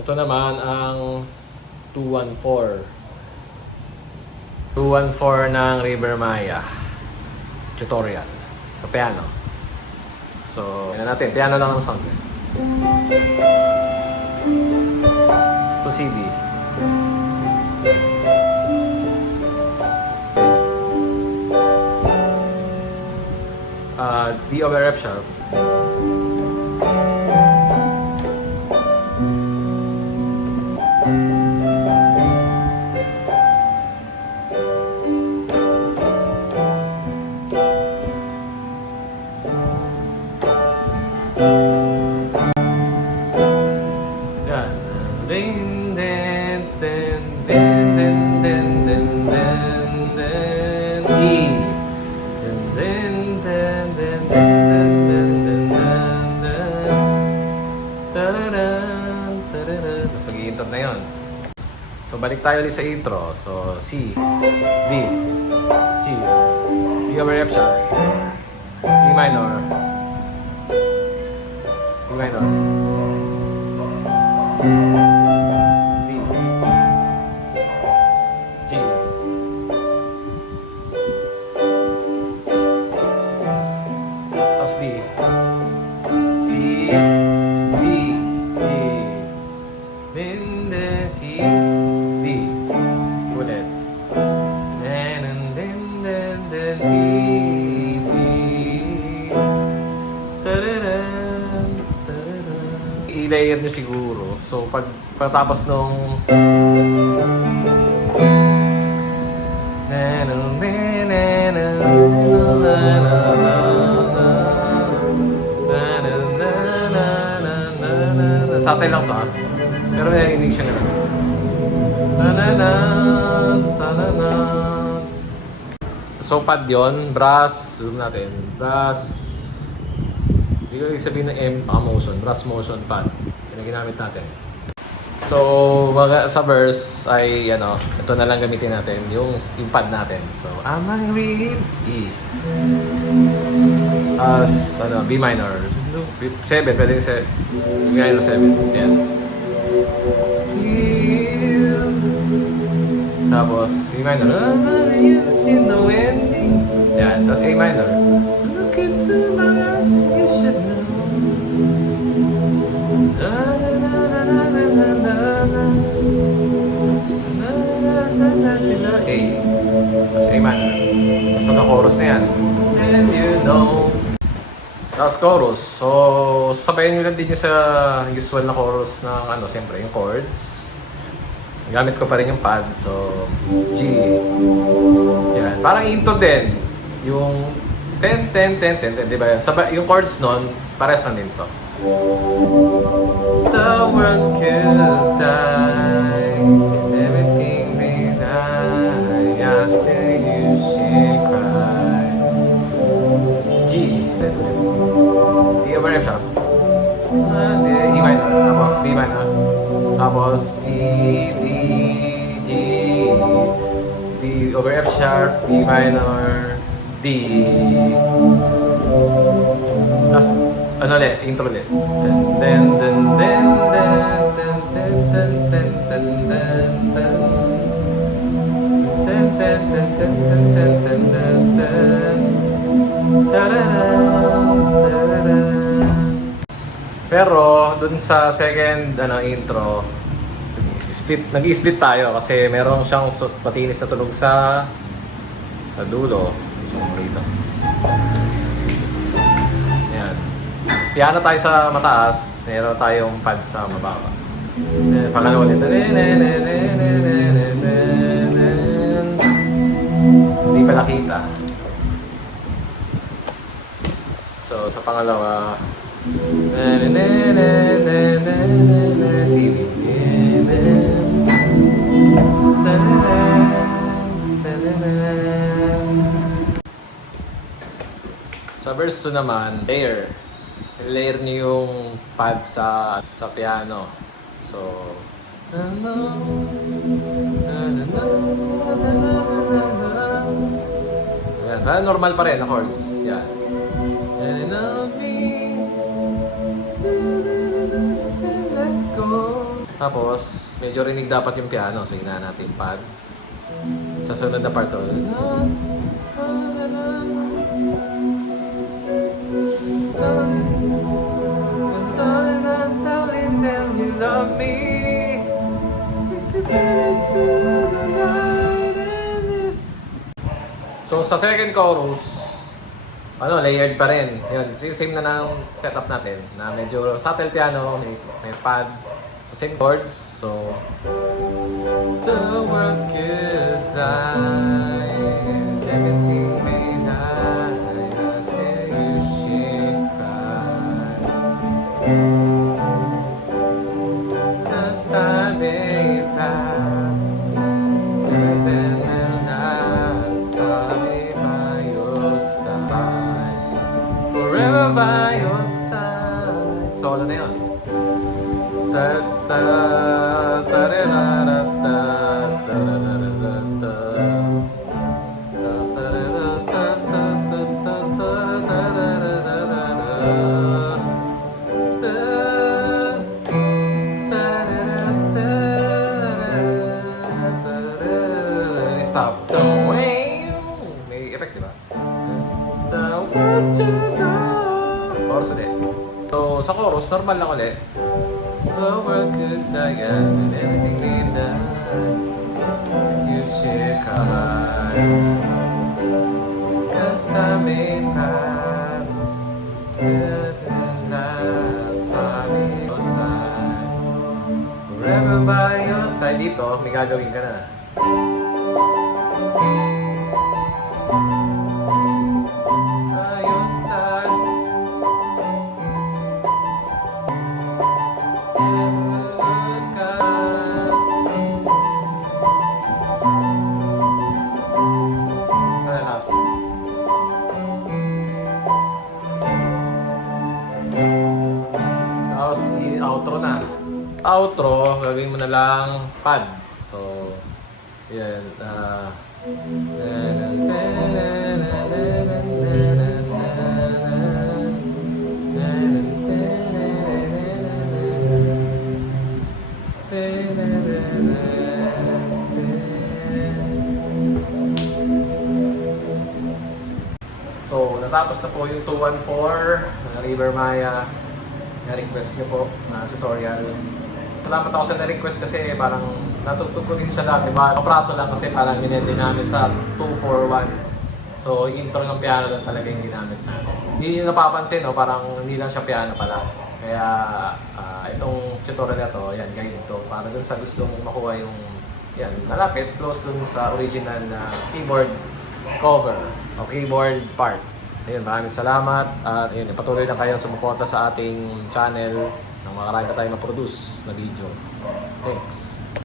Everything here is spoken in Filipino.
Ito naman ang 214. 214 ng River Maya. Tutorial. Sa piano. So, yan natin. Piano lang ang sound. So, CD. D over F sharp. Yan. Din, din, din, din, din, din, din, din, din, E. Din, din, din, din, din, din, din, din, din. Tararan, tararan. Tapos mag-i-intro na yun. So, balik tayo ulit sa intro. So, C, D, G, D over F sharp, E minor, E minor, D, G, tapos D, C, D, E, then C, D, ulit, then C, D, tararan, tararan. I-layer nyo siguro. So, pagkatapos nung satay lang to pero narinig siya na so pad yun, brass, zoom natin, brass, hindi ko sabihin ng M, motion, brass motion pad, yun ang ginamit natin. So, sa verse ay, ito na lang gamitin natin, yung pad natin. So, am I real? E. As, B minor. 7, pwede yung 7. B minor 7. Yan. Tapos, B minor. Yan. Tapos A minor. Look into my eyes, you should know. A. Tapos A minor. Tapos magka-chorus na yan. And you know. Tapos chorus. So, sabayan nyo lang din yung sa usual na chorus ng siyempre, yung chords. Gamit ko pa rin yung pad. So, G. Yan. Parang intro din. Yung 10, 10, 10, 10, 10. Diba yan? Yung chords nun, pares na din to. The world could die. Everything may die. Still you should cry. G. D over F sharp. E minor. Tapos D minor. Tapos C, D, G. D over F sharp. E minor. D. Tapos ulit, intro ulit. Den den den den den den den den den den den. Den den den den den den den den den. Pero dun sa second intro, nag-i-split tayo kasi meron siyang patinis na tunog sa dulo. So, rito. Ayan. Piano tayo sa mataas, meron tayong pad sa mababa. Pangalawa ulit. Hindi pa nakita. So, sa pangalawa, CD. Sa verse 2 naman, layer. Layer niyo yung pad sa piano. So, yan. Normal pa rin na chords. Yan. Tapos, medyo rinig dapat yung piano. So, hinaan natin yung pad. Sa sunod na part to. You love me. So, sa second chorus, layered pa rin. Yun, so, same na ng setup natin. Na medyo subtle piano, may pad. So, same chords. So, the world could die, and everything may die, but still you should cry. As time may pass, and then I'll be by your side, forever by your side. Solo na yun. Ta ta ta ra ra ra ta ta ra ra ra ra ta ta ta ra ra ta ta ta ta ta ta ra ra ra ra ra ta ta ra ra ta ra ta ra. Stop. May effect, diba? Now what you know. Chorus ulit. So, sa chorus, normal lang ulit. The world could die and everything may die, but you should cry. Cause time may pass, but last on your side, forever by your side. Dito, may gagawin ka na. By your side. Tapos i-outro na. Outro, gagawin mo na lang pad. So, yan. So, natapos na po yung 214 na River Maya. Na-request niyo po na tutorial. Salamat ako sa na-request kasi parang natugtog ko din siya dati. Kapraso lang kasi parang minende namin sa 241. So, intro ng piano lang talaga yung ginamit natin. Hindi nyo napapansin, no? Parang hindi lang siya piano pala. Kaya itong tutorial na to, yan, guide to. Para dun sa gustong makuha yung, yan, malapit, close dun sa original na keyboard cover o keyboard part. Ayun, maraming salamat at ayun, patuloy lang kayong sumuporta sa ating channel nang marami pa tayong ma-produce na video. Thanks!